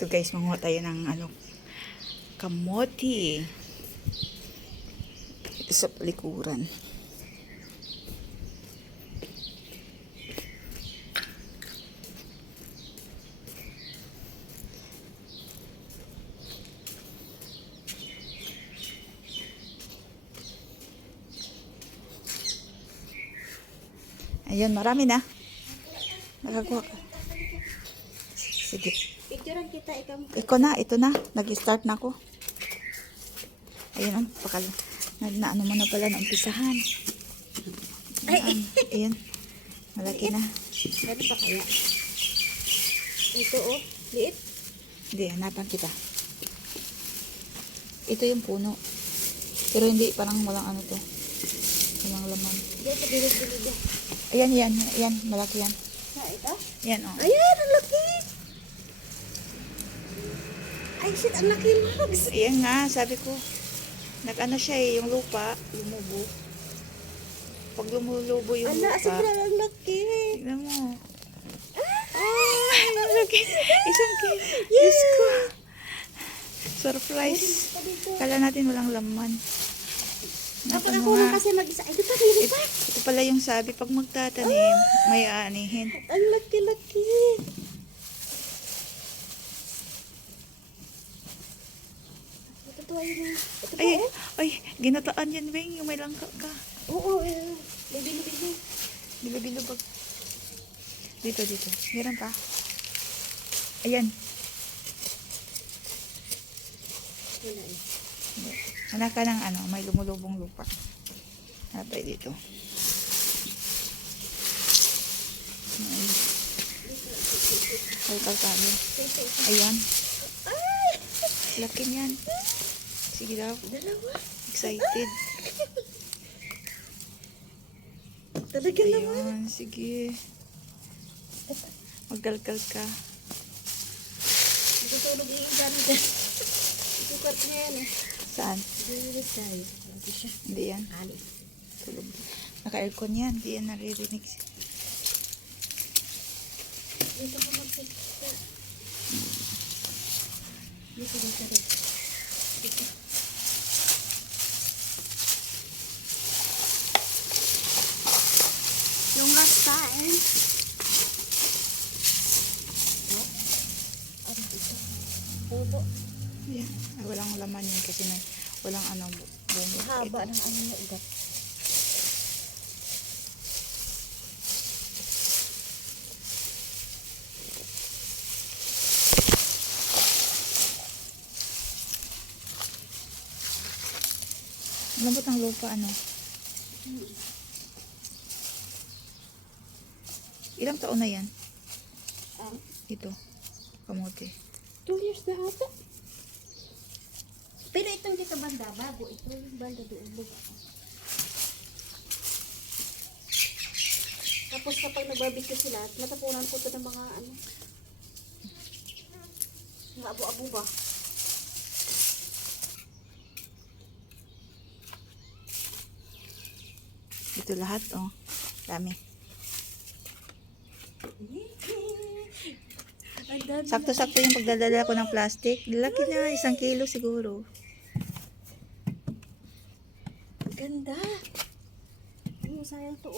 Ito guys, manguha tayo ng kamote. Ito sa palikuran. Ayun, marami na. Nakakuha ka. Sige. Picturean kita, Ito na. Nag-start na ako. Ayun, ano mo na pala, naumpisahan. Ayun. Malaki na. Ano pa kaya? Ito liit. Hindi, hanapan kita. Ito yung puno. Pero hindi, parang walang ano to. Walang laman. Diyan sa bilid-bilid. Ayan, malaki yan. Ito? Yan, oh. Ayan, ang laki! Ay, shit, ang laki, Mags! Ayan nga, sabi ko. Nag-ano siya yung lupa, lumubo. Pag lumulubo yung Ala, lupa. sobrang ang laki! Tignan mo. Ang laki. Isang Diyos ko. Surprise. Kala natin walang laman. Dapat ako lang kasi mag-isa. Ay, dito, dito pa! Ito pala yung sabi, pag magtatanim, may aanihin. Ang laki-laki! Ito yun. Ito po, Ay, ginataan yan, Beng, yung may langka ka. Oo, Bilo-bilo. Bilo-bilo bag. Dito. Meron pa. Ayan. Wala eh. Anak ka ng may lumulubong lupa. Napay dito. Kalkal tayo. Ayan. Laki niyan. Sige daw. Dalawa. Excited. Talaga naman. Ayun, sige. Magkalkal ka. Tutulog yung gamit dyan. Isukat niya yan eh. Saan? Dililig tayo. Hindi siya. Hindi yan. Ali. Tulog. Naka-aircon yan. Hindi yan naririnig. Dito ko magpita. Dito. Dito. Yung last time. Ano dito? Bobo. Yan. Ay, walang laman yun kasi walang bumbo. Haba ng niya ugat. Lambot ng lupa, Ilang taon na yan? Ito. Kamote. 2 years na ata. Pero itong dito banda, bago ito yung banda doon. Tapos kapag nagbabigay sila, natapunan ko ito ng mga mga abo-abo ba? Ito lahat, Dami. Sakto-sakto yung pagdadala ko ng plastic. Laki na, 1 kilo siguro. Ganda. Sayang to,